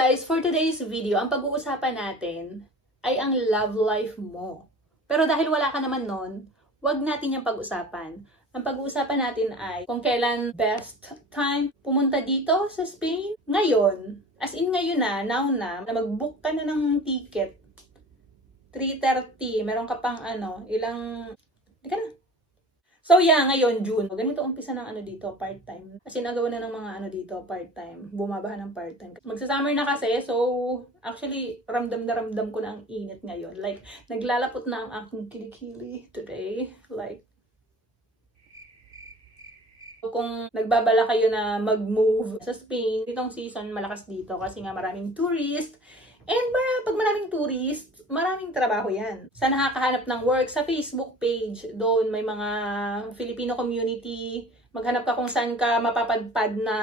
guys, for today's video, ang pag-uusapan natin ay ang love life mo. Pero dahil wala ka naman nun, wag natin yung pag-usapan. Ang pag-uusapan natin ay kung kailan best time pumunta dito sa Spain. Ngayon, as in ngayon na, now na mag-book ka na ng ticket. 3:30, meron ka pang di ka na. So yeah, ngayon June. Ganito umpisa ng dito, part-time. Kasi nagawa na ng mga dito, part-time. Bumaba ng part-time. Magsa-summer na kasi, so actually ramdam na ramdam ko na ang init ngayon. Like, naglalapot na ang aking kilikili today. Like, kung nagbabala kayo na mag-move sa Spain, itong season malakas dito kasi nga maraming tourist. And pag maraming tourist, maraming trabaho yan. Sa nakakahanap ng work, sa Facebook page, doon may mga Filipino community. Maghanap ka kung saan ka mapapadpad na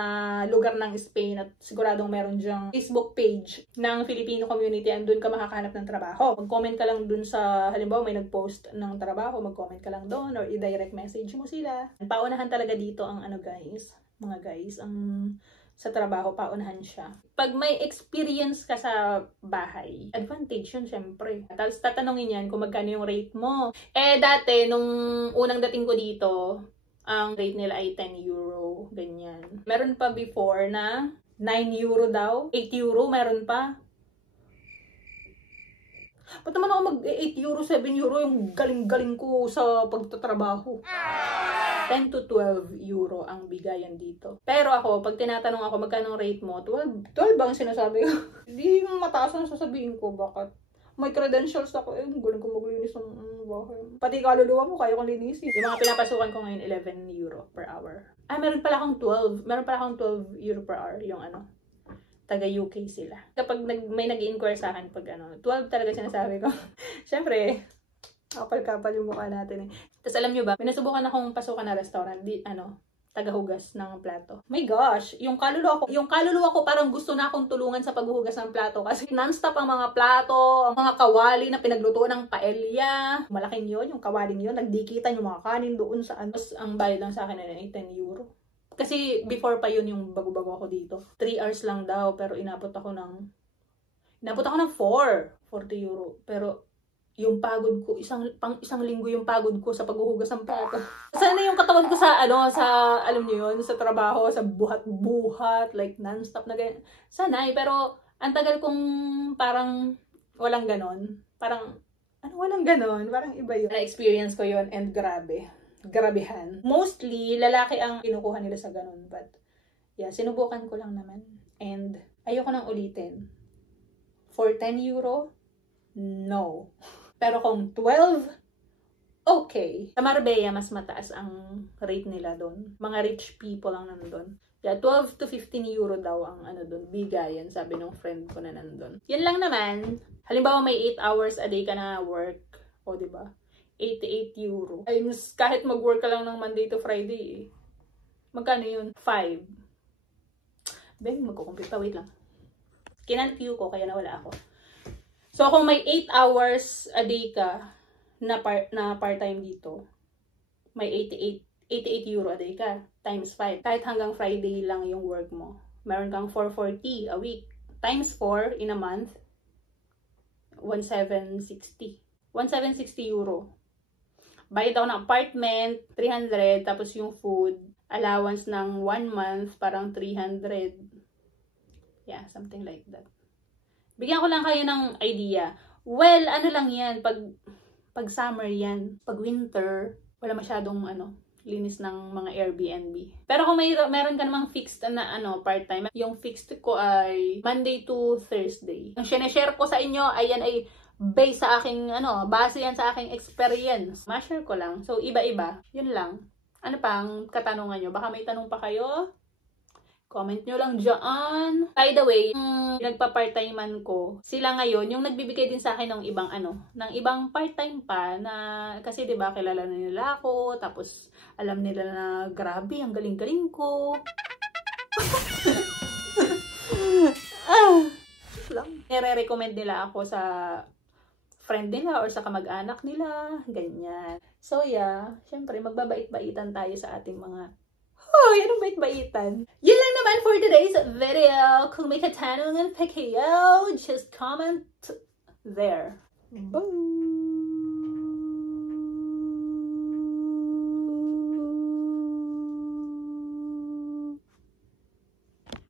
lugar ng Spain at siguradong meron dyang Facebook page ng Filipino community and doon ka makakahanap ng trabaho. Mag-comment ka lang doon sa, halimbawa may nag-post ng trabaho, mag-comment ka lang doon or i-direct message mo sila. Paunahan talaga dito ang mga guys, ang sa trabaho, paunahan siya. Pag may experience ka sa bahay, advantage yun, syempre. Tapos tatanungin yan kung magkano yung rate mo. Dati, nung unang dating ko dito, ang rate nila ay 10 euro, ganyan. Meron pa before na 9 euro daw, 8 euro, meron pa. Ba't naman ako mag-8 euro, 7 euro yung galing-galing ko sa pagtatrabaho? 10 to 12 euro ang bigayan dito. Pero ako, pag tinatanong ako magkano rate mo, 12 bang sinasabi ko? Hindi mataas ang sasabihin ko. Bakit? May credentials ako. Galing ko maglinis ng bahay. Pati kaluluwa mo, kaya kong linisin. Yung mga pinapasukan ko ngayon, 11 euro per hour. Meron pala akong 12. Meron pala akong 12 euro per hour. Yung taga UK sila. Kapag may nag-i-inquire sa akin pag 12 talaga sinasabi ko. Syempre, kapal-kapal yung mukha natin eh. Tapos alam nyo ba, pinasubukan akong pasukan na restaurant, tagahugas ng plato. My gosh, yung kaluluwa ko parang gusto na akong tulungan sa paghuhugas ng plato kasi non-stop ang mga plato, ang mga kawali na pinaglutuan ng paella. Malaking yon, yung kawaling yon, nagdikitan yung mga kanin doon sa Tapos ang bayad lang sa akin ay 10 euro. Kasi before pa yun yung bago-bago ako dito. 3 hours lang daw, pero inabot ako ng 40 euro. Pero yung pagod ko, isang linggo yung pagod ko sa paghuhugas ng plato. Sana yung katawan ko sa alam niyo yun, sa trabaho, sa buhat-buhat, like non-stop na ganyan. Sanay, pero ang tagal kong parang walang ganon. Parang iba yun. Na-experience ko yun and grabehan. Mostly, lalaki ang kinukuha nila sa ganon. But, yeah, sinubukan ko lang naman. And, ayoko nang ulitin. For 10 euro, no. Pero kung 12, okay. Sa Marbella, mas mataas ang rate nila doon. Mga rich people ang nandun. Yeah, 12 to 15 euro daw ang doon. Bigayan, sabi ng friend ko na nandun. Yan lang naman. Halimbawa, may 8 hours a day ka na work. O, diba? 88 euro. Times, kahit mag-work ka lang ng Monday to Friday, magkano yun? 5. Ben, magkukumpute pa. Wait lang. Kinalview ko, kaya nawala ako. So, kung may 8 hours a day ka na part-time dito, may 88 euro a day ka, times 5. Kahit hanggang Friday lang yung work mo. Meron kang 440 a week. Times 4 in a month, 1,760. 1,760 euro. Bayad ako ng apartment, 300, tapos yung food, allowance ng 1 month, parang 300. Yeah, something like that. Bigyan ko lang kayo ng idea. Well, lang yan, pag summer yan. Pag winter, wala masyadong linis ng mga Airbnb. Pero kung meron ka namang fixed na part-time, yung fixed ko ay Monday to Thursday. Ang sinashare ko sa inyo, ayan ay base sa aking, base yan sa aking experience. Ma-share ko lang. So, iba-iba. Yun lang. Ano pang katanungan nyo? Baka may tanong pa kayo? Comment nyo lang dyan. By the way, yung nagpa-part-timean ko, sila ngayon, yung nagbibigay din sa akin ng ibang ng ibang part-time pa na, kasi diba, kilala na nila ako, tapos alam nila na grabe, ang galing-galing ko. Nire-recommend nila ako sa friend nila or sa kamag-anak nila, ganyan. So yeah, syempre magbabait-baitan tayo sa ating mga Oh, yan ang bait-baitan. Yun lang naman for today's video. Kung may katanungan pa kayo, just comment there. Bye!